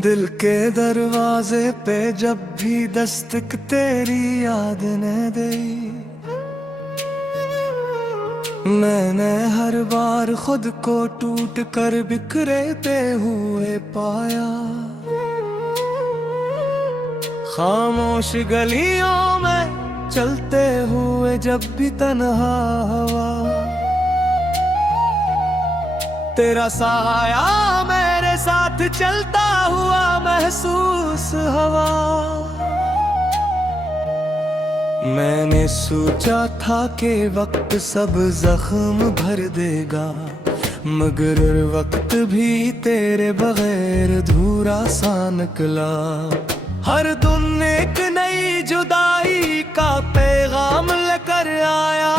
दिल के दरवाजे पे जब भी दस्तक तेरी याद ने दी, मैंने हर बार खुद को टूट कर बिखरे हुए पाया। खामोश गलियों में चलते हुए जब भी तन्हा हवा, तेरा साया मेरे साथ चलता हुआ महसूस हवा। मैंने सोचा था कि वक्त सब जख्म भर देगा, मगर वक्त भी तेरे बगैर अधूरा सा निकला। हर दिन एक नई जुदाई का पैगाम लेकर आया,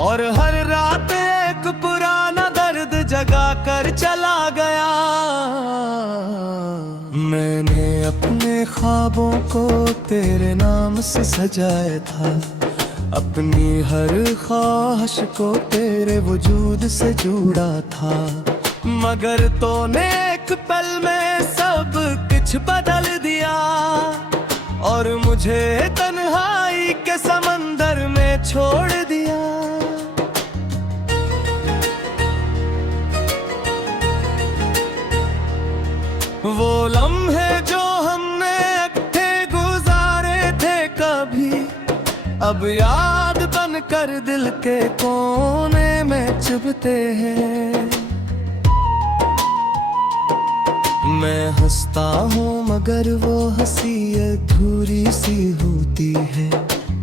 और हर रात एक पुराना दर्द जगा कर चला गया। मैंने अपने ख्वाबों को तेरे नाम से सजाया था, अपनी हर ख्वाहिश को तेरे वजूद से जोड़ा था, मगर तूने एक पल में सब कुछ बदल दिया, और मुझे तन्हाई के समंदर में छोड़ दिया। वो लम्हे जो हमने इकट्ठे गुजारे थे कभी, अब याद बनकर दिल के कोने में चुभते हैं। मैं हंसता हूँ मगर वो हंसी अधूरी सी होती है,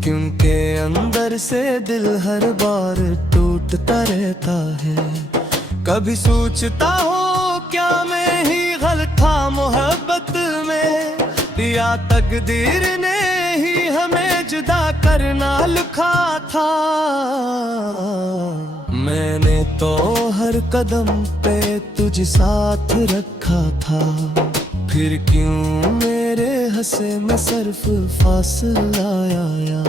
क्योंकि अंदर से दिल हर बार टूटता रहता है। कभी सोचता हूँ क्या मैं ही गलत था मोहब्बत में, या तकदीर ने ही हमें जुदा करना लिखा था। मैंने तो हर कदम पे तुझ साथ रखा था, फिर क्यों मेरे हंसे में सिर्फ फासला आया।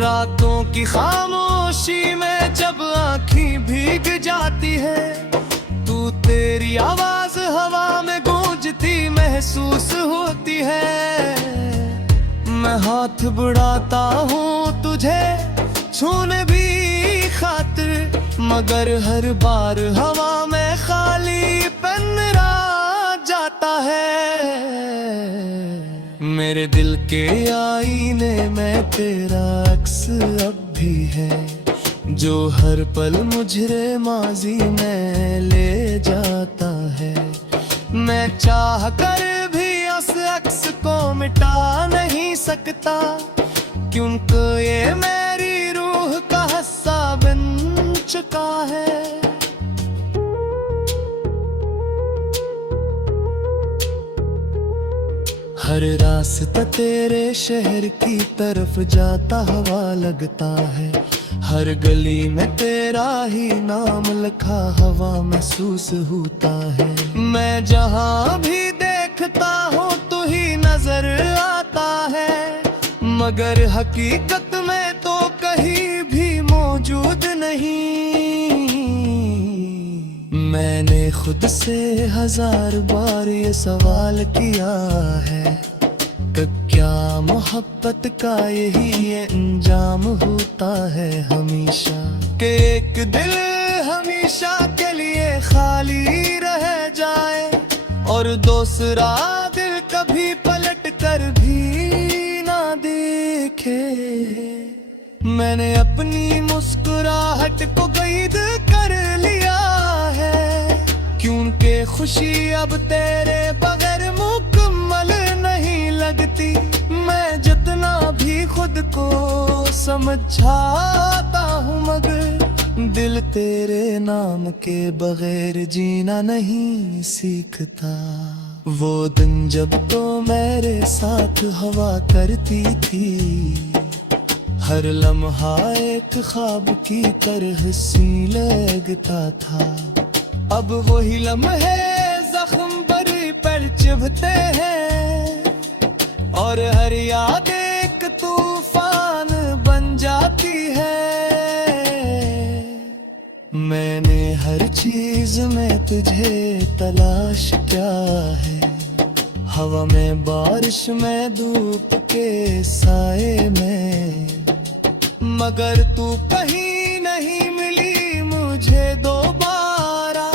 रातों की खामोशी में जब आँखें भीग जाती है, तू तेरी आवाज हवा में गूंजती महसूस होती है। मैं हाथ बढ़ाता हूँ तुझे छूने भी खातिर, मगर हर बार हवा में खाली पन रह जाता है। मेरे दिल के आईने में तेरा अक्स अब भी है, जो हर पल मुझे माजी में ले जाता है। मैं चाह कर भी उस अक्स को मिटा नहीं सकता, क्योंकि ये मेरी रूह का हिस्सा बन चुका है। हर रास्ता तेरे शहर की तरफ जाता हवा लगता है, हर गली में तेरा ही नाम लिखा हवा महसूस होता है। मैं जहाँ भी देखता हूँ तू ही नजर आता है, मगर हकीकत में तो कहीं भी मौजूद नहीं। मैंने खुद से 1000 बार ये सवाल किया है कि क्या मोहब्बत का यही अंजाम होता है हमेशा, कि एक दिल हमेशा के लिए खाली रह जाए, और दूसरा दिल कभी पलट कर भी ना देखे। मैंने अपनी मुस्कुराहट को कैद कर लिया है, क्योंकि खुशी अब तेरे बगैर मुकम्मल नहीं लगती। मैं जितना भी खुद को समझाता हूँ, मगर दिल तेरे नाम के बगैर जीना नहीं सीखता। वो दिन जब तो मेरे साथ हवा करती थी, हर लम्हा एक ख्वाब की तरह सी लगता था। अब वही लम्हे जख्म बरी पर चुभते हैं, और हर याद एक तूफान बन जाती है। मैंने हर चीज में तुझे तलाश क्या है। हवा में, बारिश में, धूप के साए में, मगर तू कहीं नहीं मिली मुझे दोबारा।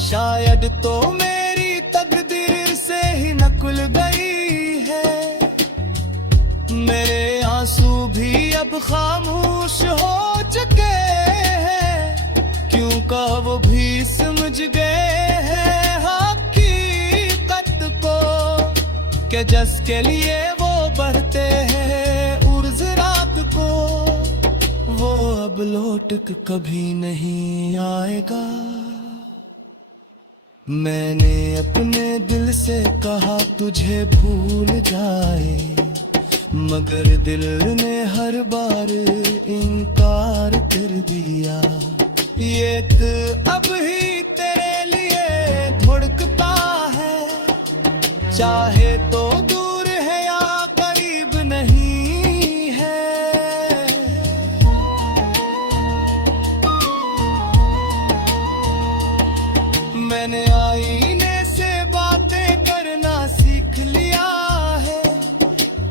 शायद तो मेरी तकदीर से ही नकुल गई है। मेरे आंसू भी अब खामोश हो चुके हैं, क्योंकि वो भी समझ गए हैं हकीकत को, कि जिसके लिए वो बढ़ते हैं उर्ज रात को, वो अब लौट के कभी नहीं आएगा। मैंने अपने दिल से कहा तुझे भूल जाए, मगर दिल ने हर बार इनकार कर दिया। ये अब ही तेरे लिए धड़कता है, चाहे तो दूर है या करीब नहीं है। मैंने आईने से बातें करना सीख लिया है,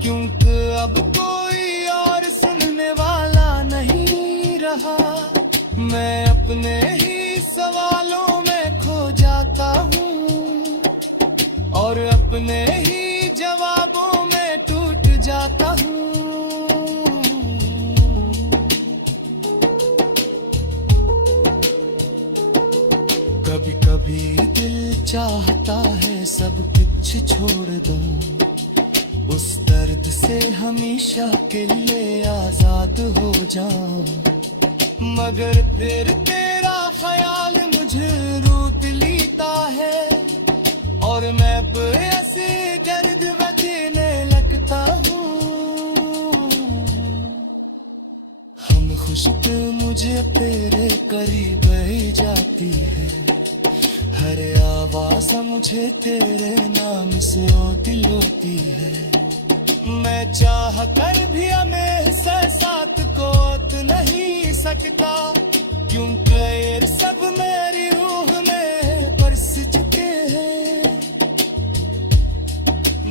क्योंकि अब कोई और सुनने वाला नहीं रहा। मैं अपने ही सवालों में खो जाता हूँ और अपने ही जवाबों में टूट जाता हूँ। कभी कभी दिल चाहता है सब कुछ छोड़ दूं, उस दर्द से हमेशा के लिए आजाद हो जाऊं। मगर फिर तेरा ख्याल मुझे रूठ लेता है और मैं ऐसे दर्द बदने लगता हूँ। हम खुशबू मुझे तेरे करीब ही जाती है, हर आवाज मुझे तेरे नाम से दिलोती है। मैं चाह कर भी हमेशा साथ को नहीं सकता, क्योंकि ये सब मेरी रूह में बरस चुके हैं।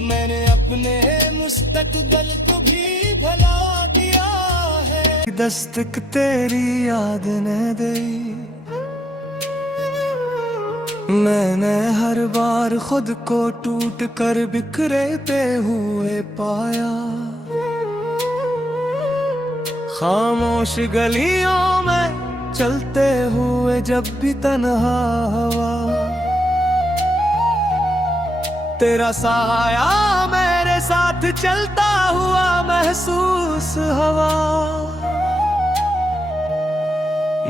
मैंने अपने मुस्तकबिल को भी भुला दिया है। दस्तक तेरी याद ने दी, मैंने हर बार खुद को टूट कर बिखरे पे हुए पाया। खामोश गलियों में चलते हुए जब भी तन्हा हवा, तेरा साया मेरे साथ चलता हुआ महसूस हवा।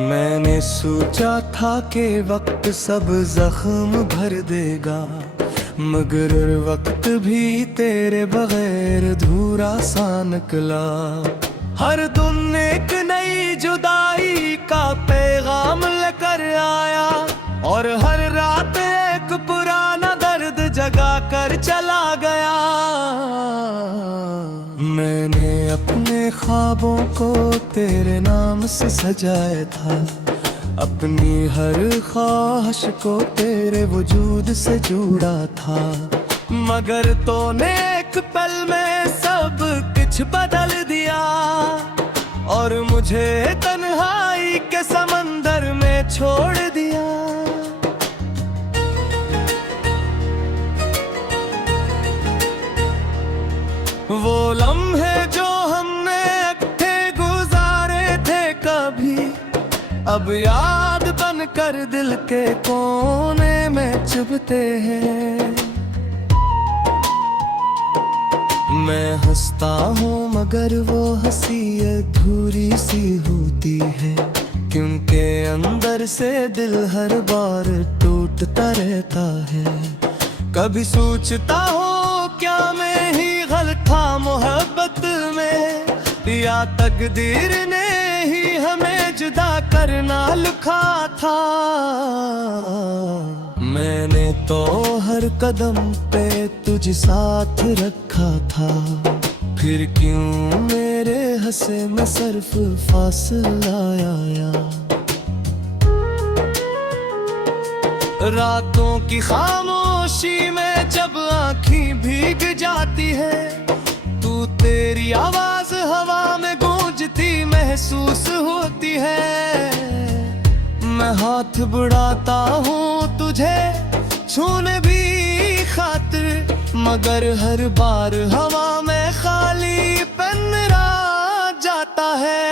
मैंने सोचा था कि वक्त सब जख्म भर देगा, मगर वक्त भी तेरे बगैर अधूरा सा निकला। हर दिन एक नई जुदाई का पैगाम लेकर आया, और हर रात एक पुराना दर्द जगा कर चला गया। मैंने अपने ख्वाबों को तेरे नाम से सजाया था, अपनी हर ख्वाहिश को तेरे वजूद से जोड़ा था। मगर तूने एक पल में सब कुछ बदल दिया, और मुझे तन्हाई के समंदर में छोड़ दिया। वो लम्हे जो हमने इकट्ठे गुजारे थे कभी, अब याद बनकर दिल के कोने में चुभते हैं। मैं हंसता हूँ मगर वो हंसी अधूरी सी होती है, क्योंकि अंदर से दिल हर बार टूटता रहता है। कभी सोचता हूँ क्या मैं ही गलत था मोहब्बत में, या तकदीर ने ही हमें जुदा करना लिखा था। मैंने तो हर कदम पे तुझ साथ रखा था, फिर क्यों मेरे हंसे में सिर्फ फासला आया। रातों की खामोशी में जब आँखें भीग जाती है, तू तेरी आवाज हवा में गूंजती महसूस होती है। मैं हाथ बढ़ाता हूँ तुझे छूने भी खातिर, मगर हर बार हवा में खाली पन रह जाता है।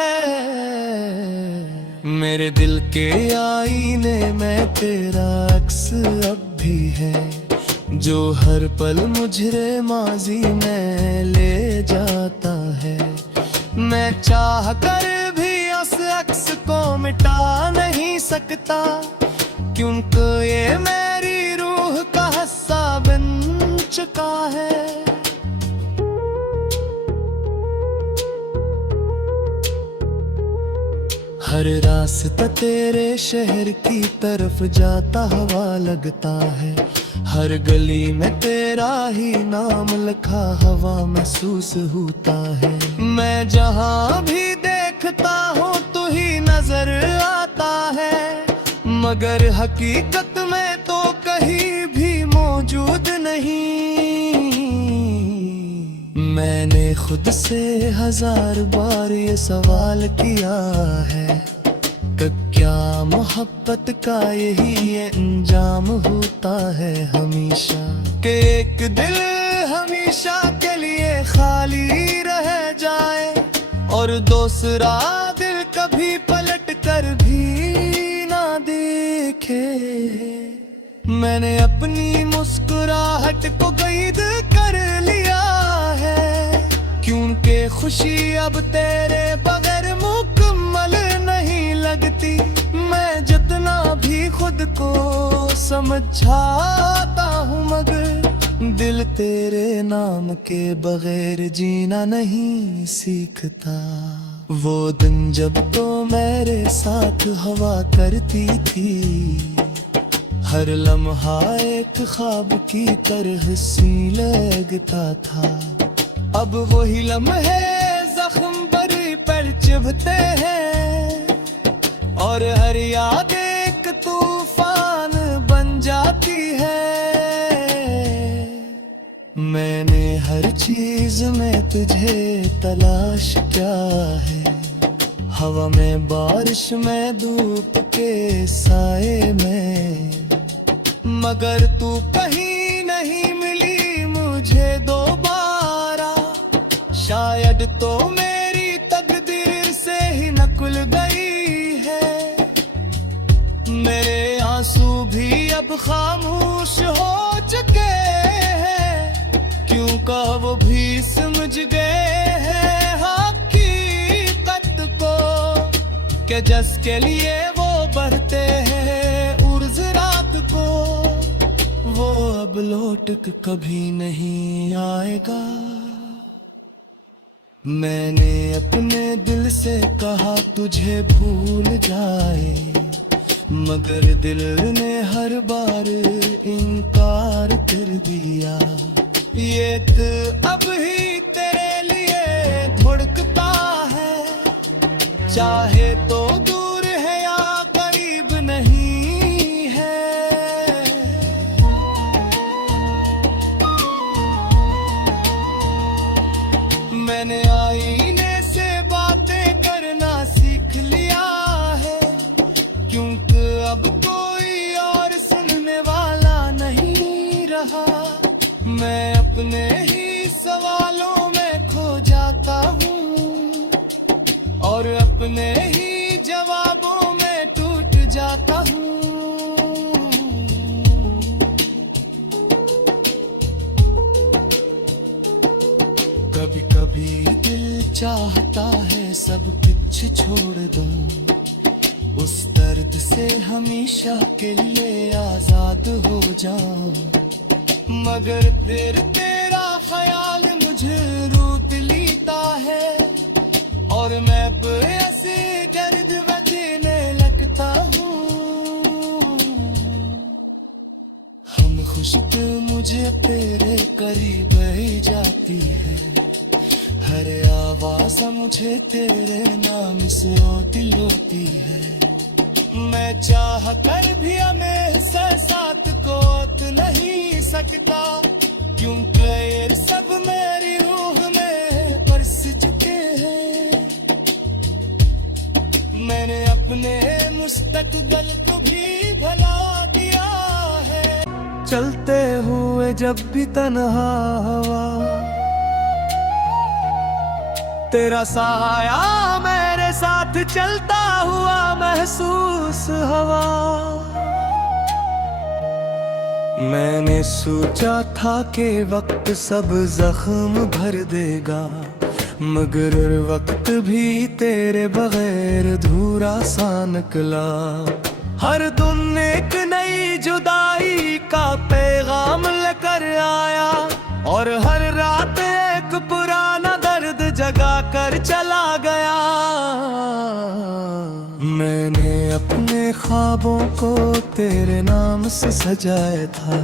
मेरे दिल के आईने में तेरा अक्स अब भी है, जो हर पल मुझे माजी में ले जाता है। मैं चाह कर भी उस अक्स को मिटा नहीं सकता, क्योंकि ये मेरी रूह का हिस्सा बन चुका है। हर रास्ता तेरे शहर की तरफ जाता हवा लगता है, हर गली में तेरा ही नाम लिखा हवा महसूस होता है। मैं जहाँ भी देखता हूँ तू ही नजर आता है, मगर हकीकत में तो कहीं भी मौजूद नहीं। मैंने खुद से 1000 बार ये सवाल किया है कि क्या मोहब्बत का यही अंजाम होता है हमेशा, कि एक दिल हमेशा के लिए खाली रह जाए और दूसरा दिल कभी पलट कर भी ना देखे। मैंने अपनी मुस्कुराहट को कैद कर लिया है, क्योंकि खुशी अब तेरे बगैर मुकम्मल नहीं लगती। मैं जितना भी खुद को समझाता हूँ, मगर दिल तेरे नाम के बगैर जीना नहीं सीखता। वो दिन जब तो मेरे साथ हवा करती थी, हर लम्हा एक ख्वाब की तरह सी लगता था। अब वही लम्हे जख्म भरी पर चुभते हैं, और हर याद एक तूफान बन जाती है। मैंने हर चीज में तुझे तलाश किया है, हवा में, बारिश में, धूप के साए में, मगर तू कहीं नहीं मिली मुझे दोबारा। शायद तो मेरी तकदीर से ही नकुल गई है। मेरे आंसू भी अब खामोश हो चुके हैं, क्योंकि वो भी समझ गए हैं हकीकत को, कि जिसके लिए वो बढ़ते हैं उर्ज रात को, वो अब लौट के कभी नहीं आएगा। मैंने अपने दिल से कहा तुझे भूल जाए, मगर दिल ने हर बार इनकार कर दिया। ये दिल अब ही तेरे लिए धड़कता है, चाहे तो दूर है या करीब नहीं है। मैंने आईने से बातें करना सीख लिया है, क्योंकि अब कोई और सुनने वाला नहीं रहा। मैं अपने ही सवालों में खो जाता हूँ, और अपने ही जवाबों में टूट जाता हूँ। कभी कभी दिल चाहता है सब कुछ छोड़ दूं, उस दर्द से हमेशा के लिए आजाद हो जाऊं, मगर फिर तेरा ख्याल मुझे रूठ लेता है, और मैं ऐसे गर्द देने लगता हूँ। हम खुश तो मुझे तेरे करीब ही जाती है, हर आवाज़ मुझे तेरे नाम से रोती होती है। मैं चाह कर भी हमें साथ को नहीं सकता, क्योंकि ये सब मेरी रूह में बरस चुके हैं। मैंने अपने मुस्तकबिल को भी भुला दिया है। चलते हुए जब भी तन्हा हवा, तेरा साया मेरे साथ चलता हुआ महसूस हवा। मैंने सोचा था कि वक्त सब जख्म भर देगा, मगर वक्त भी तेरे बगैर अधूरा सा निकला। हर दिन एक नई जुदाई का पैगाम लेकर आया, और हर रात एक पुराना दर्द जगा कर चला गया। मैंने अपने ख्वाबों को तेरे नाम से सजाया था,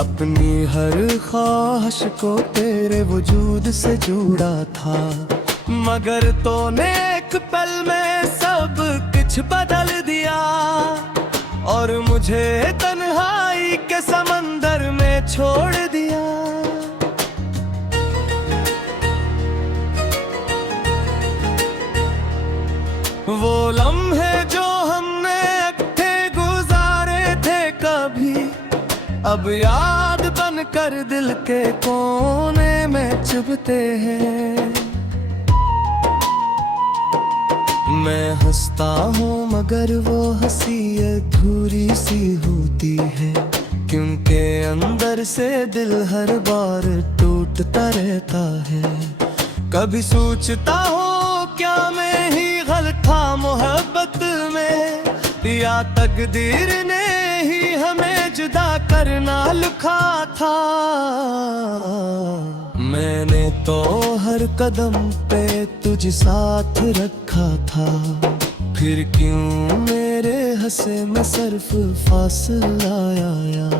अपनी हर ख्वाहिश को तेरे वजूद से जोड़ा था, मगर तूने एक पल में सब कुछ बदल दिया, और मुझे तन्हाई के समंदर में छोड़ दिया। वो लम्हे जो हमने इकट्ठे गुजारे थे कभी, अब याद बनकर दिल के कोने में चुभते हैं। मैं हंसता हूँ मगर वो हंसी अधूरी सी होती है, क्योंकि अंदर से दिल हर बार टूटता रहता है। कभी सोचता हूँ क्या मैं ही गलत था मोहब्बत में, या तकदीर ने ही हमें जुदा करना लिखा था। मैंने तो हर कदम पे तुझे साथ रखा था, फिर क्यों मेरे हंसे में सिर्फ फासला आया।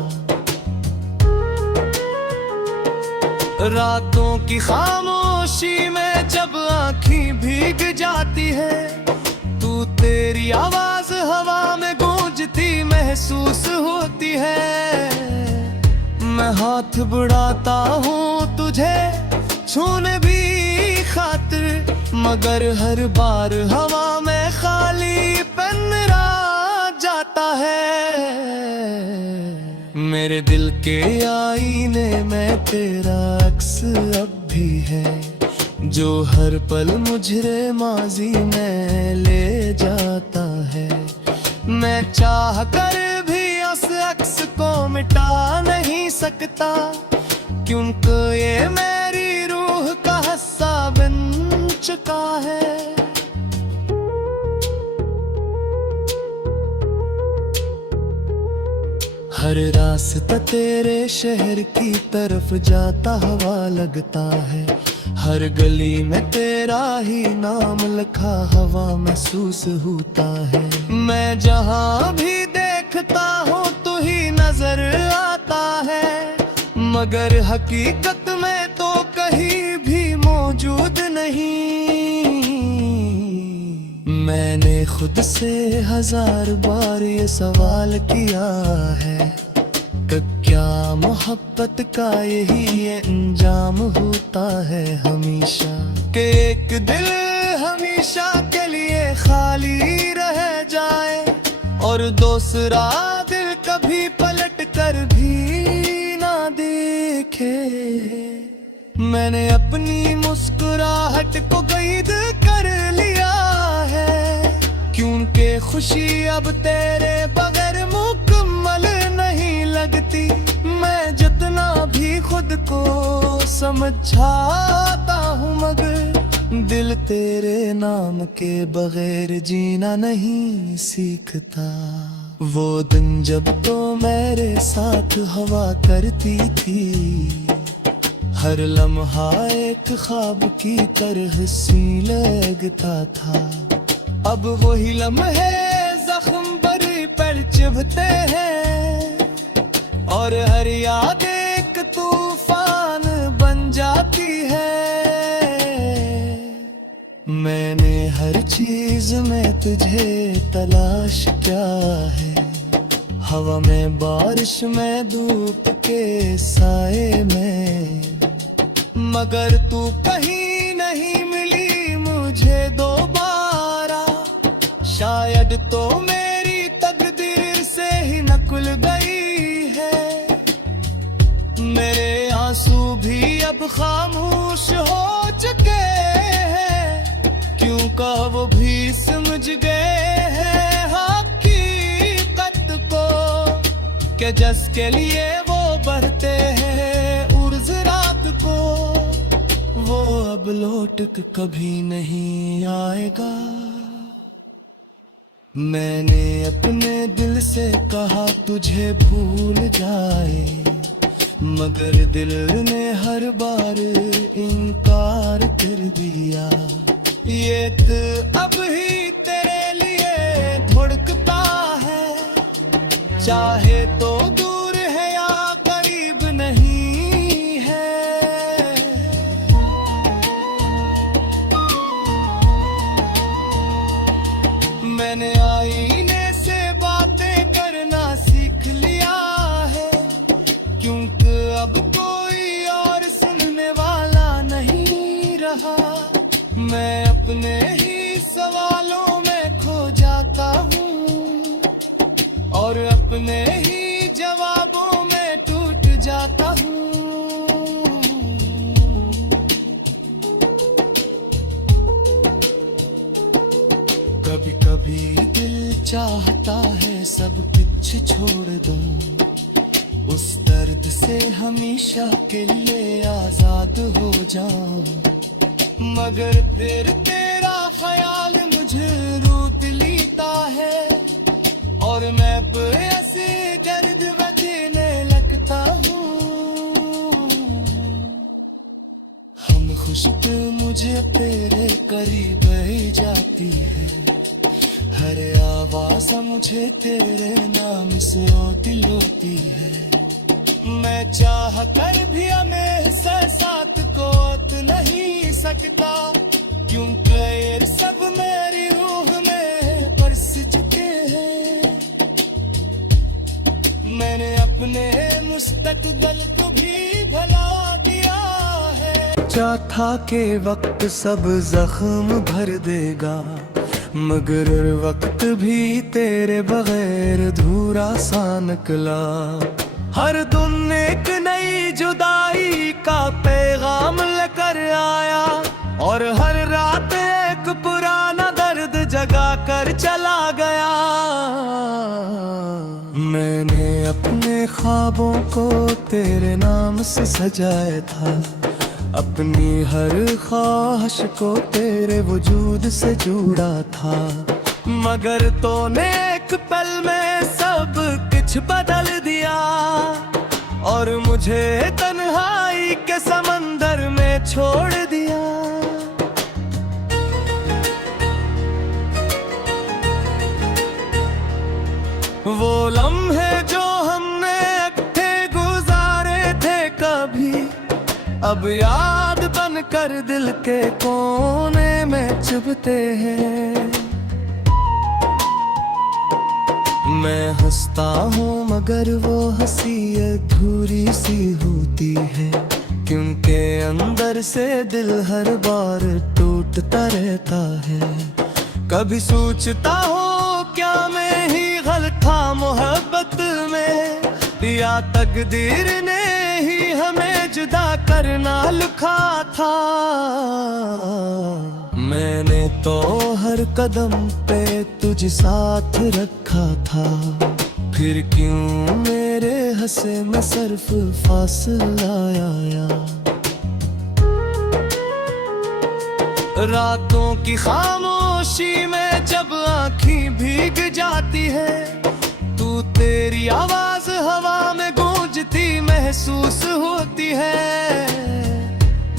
रातों की खामोशी में जब आँखें भीग जाती है, तू तेरी आवाज हवा में गूंजती महसूस होती है। मैं हाथ बढ़ाता हूँ तुझे छूने भी खातिर, मगर हर बार हवा में खाली पन रह जाता है। मेरे दिल के आईने में तेरा अक्स अब भी है, जो हर पल मुझे माजी में ले जाता है। मैं चाह कर भी उस अक्स को मिटा नहीं सकता, क्योंकि ये मेरी रूह का हिस्सा बन चुका है। हर रास्ता तेरे शहर की तरफ जाता हवा लगता है, हर गली में तेरा ही नाम लिखा हवा महसूस होता है। मैं जहाँ भी देखता हूँ तू ही नजर आता है, मगर हकीकत में तो कहीं भी मौजूद नहीं। मैंने खुद से 1000 बार ये सवाल किया है कि क्या मोहब्बत का यही अंजाम होता है हमेशा, कि एक दिल हमेशा के लिए खाली रह जाए, और दूसरा दिल कभी पलट कर भी ना देखे। मैंने अपनी मुस्कुराहट को कैद कर लिया है, क्योंकि खुशी अब तेरे बगैर मुकम्मल नहीं लगती। मैं जितना भी खुद को समझाता हूँ, मगर दिल तेरे नाम के बगैर जीना नहीं सीखता। वो दिन जब तो मेरे साथ हवा करती थी, हर लम्हा एक ख्वाब की तरह सी लगता था। अब वही लम्हे जख्म भरी पर चुभते हैं, और हर याद एक तूफान बन जाती है। मैंने हर चीज में तुझे तलाश क्या है। हवा में, बारिश में, धूप के साए में, मगर तू कहीं नहीं मिली मुझे दोबारा। शायद तो मेरी तकदीर से ही नकुल गई है। मेरे आंसू भी अब खामोश हो चुके हैं, क्यों का वो भी समझ गए हैं हकीकत को, कि जिसके लिए वो बढ़ते हैं उर्ज़ रात को, वो अब लौट के कभी नहीं आएगा। मैंने अपने दिल से कहा तुझे भूल जाए, मगर दिल ने हर बार इनकार कर दिया। ये तो अब ही तेरे लिए धड़कता है, चाहे तो दूर है या करीब नहीं है। मैंने आईने से बातें करना सीख लिया है, क्योंकि अब कोई और सुनने वाला नहीं रहा। मैं अपने ही सवालों में खो जाता हूँ और अपने ही जवाबों में टूट जाता हूँ। कभी कभी दिल चाहता है सब कुछ छोड़ दूं, उस दर्द से हमेशा के लिए आजाद हो जाऊं। मगर फिर तेरा ख्याल मुझे रूठ लेता है और मैं ऐसे दर्द बचने लगता हूँ। हम खुशबू मुझे तेरे करीब ही जाती है, हर आवाज़ मुझे तेरे नाम से दिल होती है। मैं चाह कर भी हमेशा साथ को तो नहीं सकता, क्योंकि ये सब मेरी रूह में बरस चुके हैं। मैंने अपने मुस्तकबिल को भी भुला दिया है। चाहता के वक्त सब जख्म भर देगा, मगर वक्त भी तेरे बगैर अधूरा सा निकला। हर दिन एक नई जुदाई का पैगाम लेकर आया, और हर रात एक पुराना दर्द जगा कर चला गया। मैंने अपने ख्वाबों को तेरे नाम से सजाया था, अपनी हर ख्वाहिश को तेरे वजूद से जोड़ा था। मगर तूने एक पल में सब कुछ बदल दिया और मुझे तन्हाई के समंदर में छोड़ दिया। वो लम्हे जो हमने इकट्ठे गुजारे थे कभी, अब याद बनकर दिल के कोने में चुभते हैं। मैं हंसता हूँ मगर वो हंसी अधूरी सी होती है, क्योंकि अंदर से दिल हर बार टूटता रहता है। कभी सोचता हूँ क्या मैं ही गलत था मोहब्बत में, या तकदीर ने ही हमें जुदा करना लिखा था। मैंने तो हर कदम पे तुझ साथ रखा था, फिर क्यों मेरे हंसे में सिर्फ फासला आया। रातों की खामोशी में जब आँखें भीग जाती है, तू तेरी आवाज हवा में गूंजती महसूस होती है।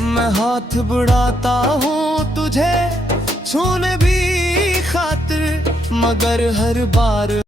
मैं हाथ बढ़ाता हूँ तुझे छूने भी खातिर, मगर हर बार